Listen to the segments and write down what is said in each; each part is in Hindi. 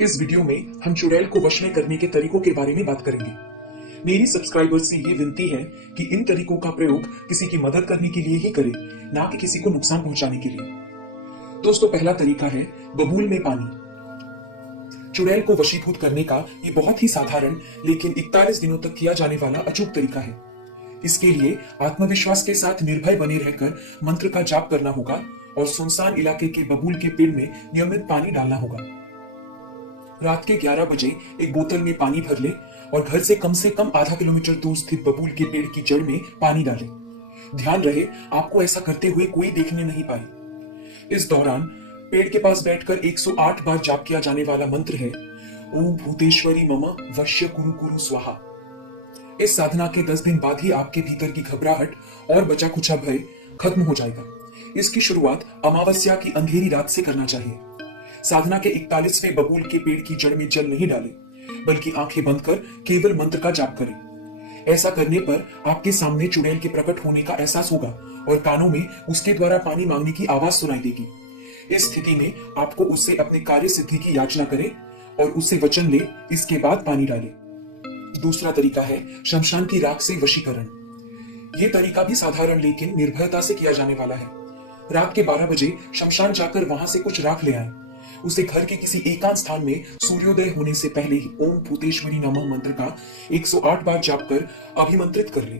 इस वीडियो में हम चुड़ैल को वश में करने के तरीकों के बारे में बात करेंगे। मेरी सब्सक्राइबर्स से ये विनती है कि इन तरीकों का प्रयोग किसी की मदद करने के लिए ही करें, ना कि किसी को नुकसान पहुंचाने के लिए। दोस्तों, पहला तरीका है बबूल में पानी। चुड़ैल को वशीभूत करने का ये बहुत ही साधारण लेकिन 41 दिनों तक किया जाने वाला अचूक तरीका है। इसके लिए आत्मविश्वास के साथ निर्भय बने रहकर मंत्र का जाप करना होगा और सुनसान इलाके के बबूल के पेड़ में नियमित पानी डालना होगा। रात के 11 बजे एक बोतल में पानी भर ले और घर से कम आधा किलोमीटर दूर स्थित बबूल के पेड़ की जड़ में पानी डालें। ध्यान रहे, आपको ऐसा करते हुए कोई देखने नहीं पाए। इस दौरान पेड़ के पास बैठकर 108 बार जाप किया जाने वाला मंत्र है ओम भूतेश्वरी मम वश्य कुरु कुरु स्वाहा। इस साधना के 10 दिन बाद ही आपके भीतर की घबराहट और बचा खुचा भय खत्म हो जाएगा। इसकी शुरुआत अमावस्या की अंधेरी रात से करना चाहिए। साधना के 41वें बबूल के पेड़ की जड़ में जल नहीं डालें, बल्कि आंखें बंद कर केवल मंत्र का जाप करें। ऐसा करने पर आपके सामने चुड़ैल के प्रकट होने का एहसास होगा और कानों में उसके द्वारा पानी मांगने की आवाज सुनाई देगी। इस स्थिति में आपको उससे अपने कार्य सिद्धि की याचना करें और उससे वचन ले, इसके बाद पानी डालें। दूसरा तरीका है शमशान की राख से वशीकरण। यह तरीका भी साधारण लेकिन निर्भयता से किया जाने वाला है। रात के 12 बजे शमशान जाकर वहां से कुछ राख ले आए। उसे घर के किसी एकांत स्थान में सूर्योदय होने से पहले ही ओम भूतेश्वरी नमः मंत्र का 108 बार जाप कर अभिमंत्रित कर ले।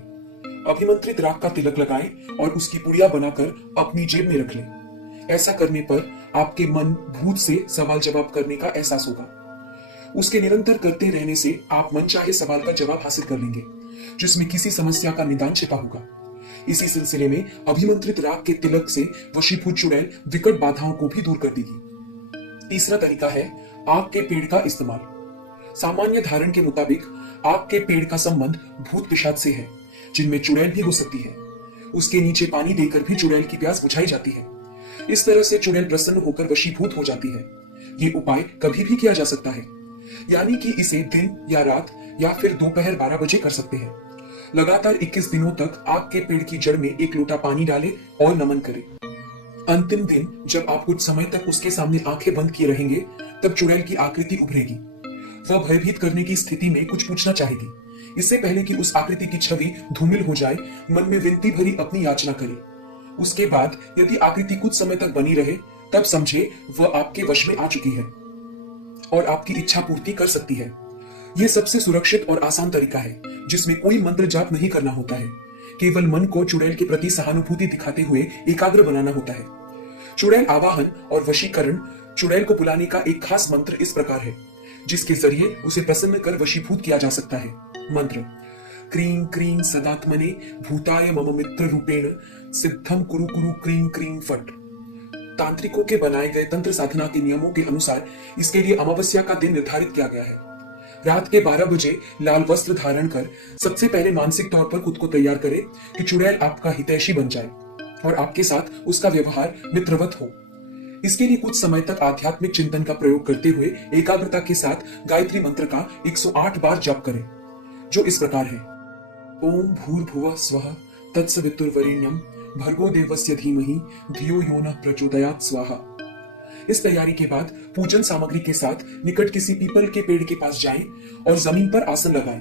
अभिमंत्रित राख का तिलक लगाएं और उसकी पुड़िया बनाकर अपनी जेब में रख लें। ऐसा करने पर आपके मन भूत से सवाल जवाब करने का एहसास होगा। उसके निरंतर करते रहने से आप मनचाहे सवाल का जवाब हासिल कर लेंगे, जिसमें किसी समस्या का निदान छिपा होगा। इसी सिलसिले में अभिमंत्रित राख के तिलक से वशीभूत चुड़ैल विकट बाधाओं को भी दूर कर देगी। तीसरा तरीका है आग के पेड़ का इस्तेमाल। सामान्य धारण के मुताबिक आग के पेड़ का संबंध भूत पिशाच से है, जिनमें चुड़ैल भी हो सकती है। उसके नीचे पानी देकर भी चुड़ैल की प्यास बुझाई जाती है। इस तरह से चुड़ैल प्रसन्न होकर वशीभूत हो जाती है। ये उपाय कभी भी किया जा सकता है, यानी कि इसे दिन या रात या फिर दोपहर 12 बजे कर सकते हैं। लगातार 21 दिनों तक आग के पेड़ की जड़ में 1 लोटा पानी डालें और नमन करें। अंतिम दिन जब आप कुछ समय तक उसके सामने आंखें बंद किए रहेंगे, तब चुड़ैल की आकृति उभरेगी। वह भयभीत करने की स्थिति में कुछ पूछना चाहेगी। इससे पहले कि उस आकृति की छवि धूमिल हो जाए, मन में विनती भरी अपनी याचना करें। उसके बाद यदि आकृति कुछ समय तक बनी रहे, तब समझे वह आपके वश में आ चुकी है और आपकी इच्छा पूर्ति कर सकती है। यह सबसे सुरक्षित और आसान तरीका है, जिसमें कोई मंत्र जाप नहीं करना होता है। केवल मन को चुड़ैल के प्रति सहानुभूति दिखाते हुए एकाग्र बनाना होता है। चुड़ैल आवाहन और वशीकरण। चुड़ैल को बुलाने का एक खास मंत्र इस प्रकार है, जिसके जरिए उसे प्रसन्न कर वशीभूत किया जा सकता है। मंत्र क्रीं क्रीं सदात्मने भूताय मम मित्र रूपेण सिद्धम कुरु कुरु क्रीं क्रीं फट। तांत्रिकों के बनाए गए तंत्र साधना के नियमों के अनुसार इसके लिए अमावस्या का दिन निर्धारित किया गया है। रात के 12 बजे लाल वस्त्र धारण कर सबसे पहले मानसिक तौर पर खुद को तैयार करें कि चुड़ैल आपका हितैषी बन जाए और आपके साथ उसका व्यवहार मित्रवत हो। इसके लिए कुछ समय तक आध्यात्मिक चिंतन का प्रयोग करते हुए एकाग्रता के साथ गायत्री मंत्र का 108 बार जप करें, जो इस प्रकार है ओम भूर्भुवः स्वः तत्सवितुर्वरेण्यं भर्गो देवस्य धीमहि धियो यो नः प्रचोदयात् स्वाहा। इस तैयारी के बाद पूजन सामग्री के साथ निकट किसी पीपल के पेड़ के पास जाएं और जमीन पर आसन लगाएं।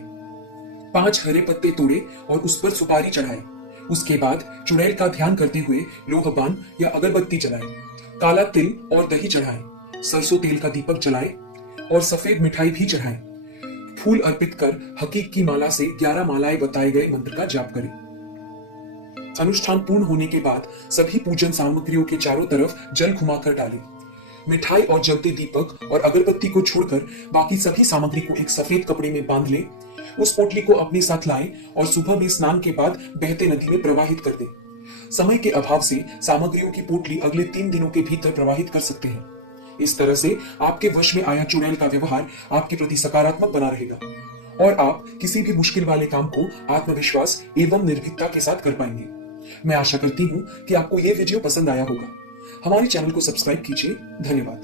5 हरे पत्ते तोड़े और उस पर सुपारी चढ़ाएं। उसके बाद चुड़ैल का ध्यान करते हुए लोहबान या अगरबत्ती जलाएं, काला तिल और दही चढ़ाएं, सरसों तेल का दीपक जलाएं और सफेद मिठाई भी चढ़ाएं। फूल अर्पित कर हकीक की माला से 11 मालाएं बताए गए मंत्र का जाप करें। अनुष्ठान पूर्ण होने के बाद सभी पूजन सामग्रियों के चारों तरफ जल घुमाकर डालें। मिठाई और जलते दीपक और अगरबत्ती को छोड़कर बाकी सभी सामग्री को एक सफेद कपड़े में बांध लें। उस पोटली को अपने साथ लाएं और सुबह में स्नान के बाद बहते नदी में प्रवाहित कर दें। समय के अभाव से सामग्रियों की पोटली अगले 3 दिनों के भीतर प्रवाहित कर सकते हैं। इस तरह से आपके वश में आया चुड़ैल का व्यवहार आपके प्रति सकारात्मक बना रहेगा और आप किसी भी मुश्किल वाले काम को आत्मविश्वास एवं निर्भीकता के साथ कर पाएंगे। मैं आशा करती हूँ कि आपको यह वीडियो पसंद आया होगा। हमारे चैनल को सब्सक्राइब कीजिए। धन्यवाद।